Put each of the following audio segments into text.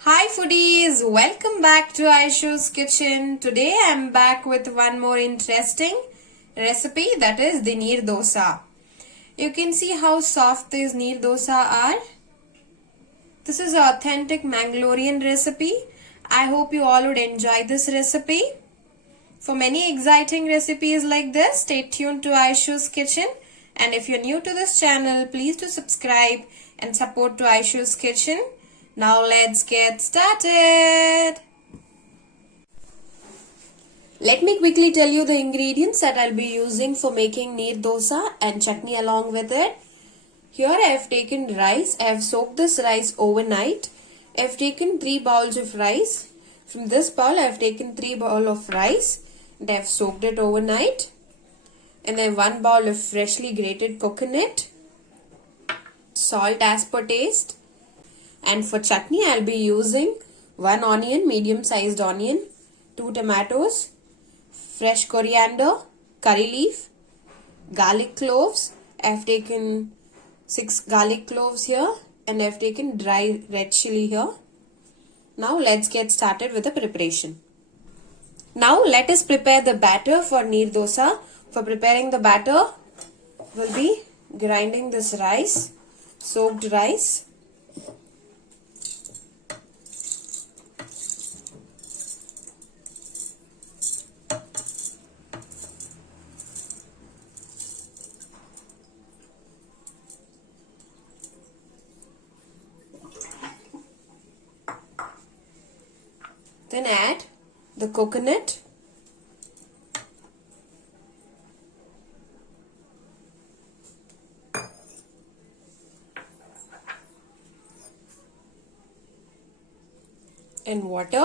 Hi foodies, welcome back to Aishu's Kitchen. Today I'm back with one more interesting recipe, that is the Neer Dosa. You can see how soft these Neer Dosa are. This is an authentic Mangalorean recipe. I hope you all would enjoy this recipe. For many exciting recipes like this, stay tuned to Aishu's Kitchen. And if you're new to this channel, please do subscribe and support to Aishu's Kitchen. Now let's get started. Let me quickly tell you the ingredients that I'll be using for making Neer Dosa and chutney along with it. Here I have taken rice. I have soaked this rice overnight. I have taken 3 bowls of rice. From this bowl I have taken 3 bowls of rice and I have soaked it overnight. And then 1 bowl of freshly grated coconut. Salt as per taste. And for chutney, I'll be using 1 onion, medium sized onion, 2 tomatoes, fresh coriander, curry leaf, garlic cloves. I've taken 6 garlic cloves here and I've taken dry red chili here. Now let's get started with the preparation. Now let us prepare the batter for Neer Dosa. For preparing the batter, we'll be grinding this rice, soaked rice. Then add the coconut, and water.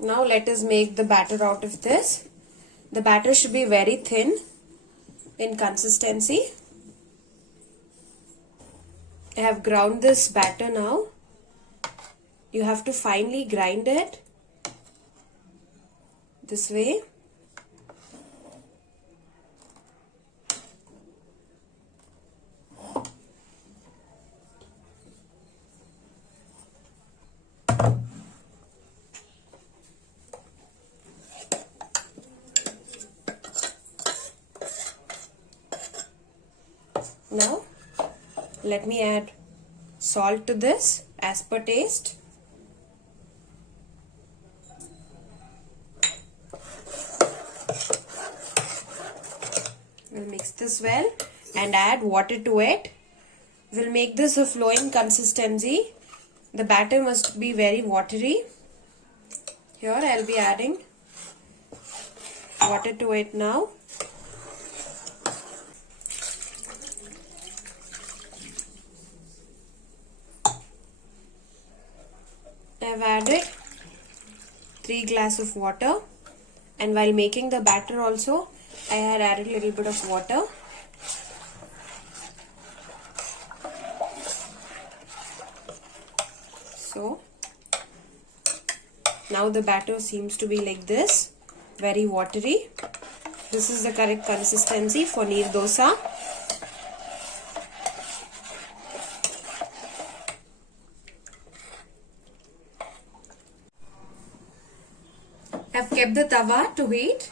Now let us make the batter out of this. The batter should be very thin in consistency. I have ground this batter now. You have to finely grind it this way. Now let me add salt to this as per taste. We'll mix this well and add water to it. We'll make this a flowing consistency. The batter must be very watery. Here I'll be adding water to it now. I've added 3 glasses of water, and while making the batter also I had added a little bit of water. So now the batter seems to be like this, very watery. This is the correct consistency for Neer Dosa. I've kept the tawa to heat.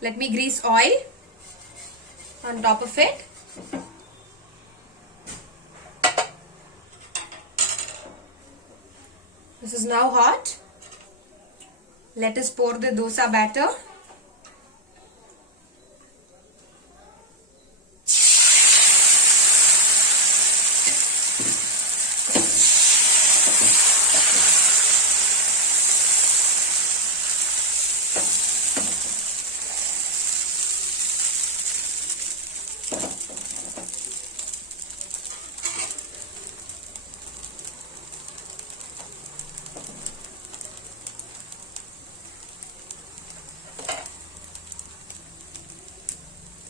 Let me grease oil on top of it. This is now hot. Let us pour the dosa batter.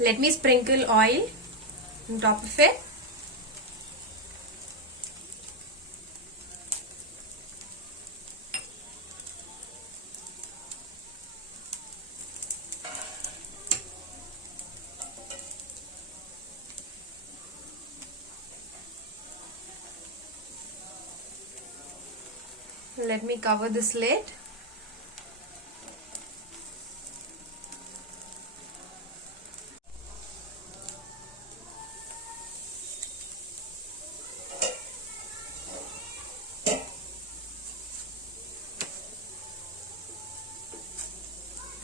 Let me sprinkle oil on top of it. Let me cover this lid.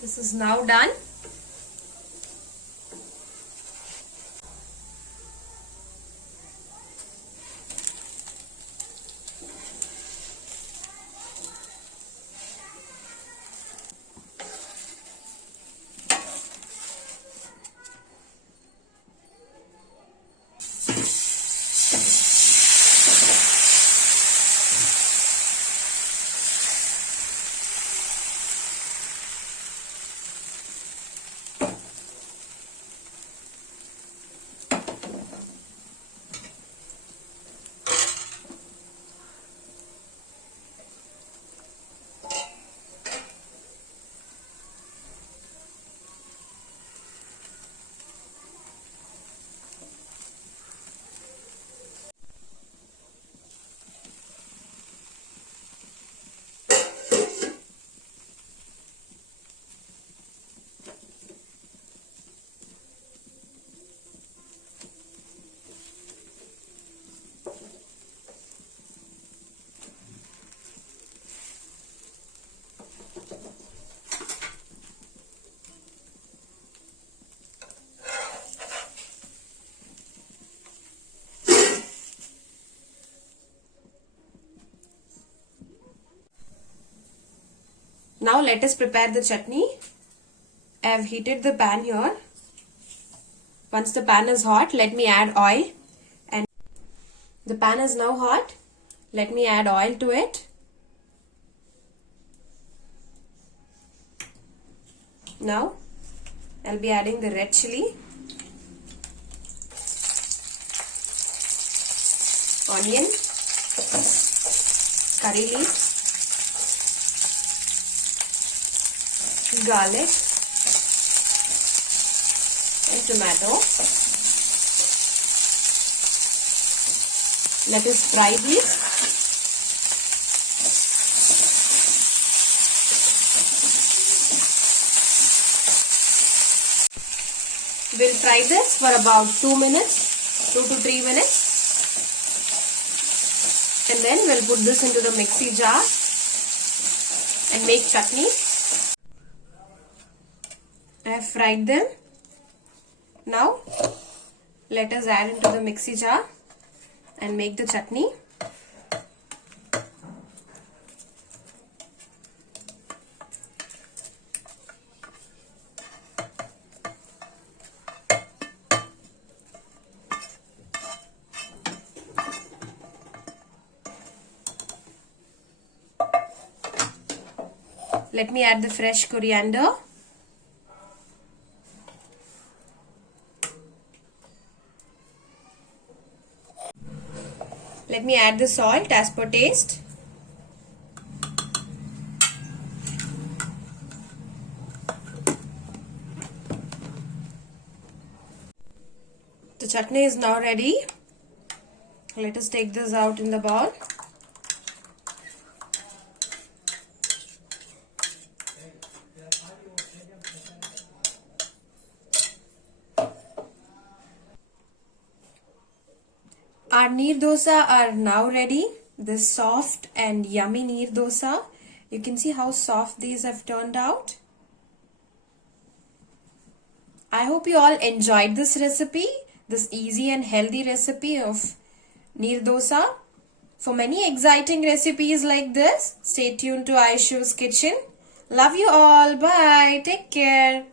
This is now done. Now let us prepare the chutney. I have heated the pan here. Once the pan is hot, let me add oil. And the pan is now hot. Let me add oil to it. Now I'll be adding the red chili, onion, curry leaves, garlic and tomato. Let us fry these. We'll fry this for about 2 minutes, 2 to 3 minutes. And then we'll put this into the mixie jar and make chutney. I have fried them. Now let us add into the mixie jar and make the chutney. Let me add the fresh coriander. Let me add the salt as per taste. The chutney is now ready. Let us take this out in the bowl. Our neer dosa are now ready. This soft and yummy neer dosa. You can see how soft these have turned out. I hope you all enjoyed this recipe, this easy and healthy recipe of neer dosa. For many exciting recipes like this, stay tuned to Aishu's Kitchen. Love you all. Bye. Take care.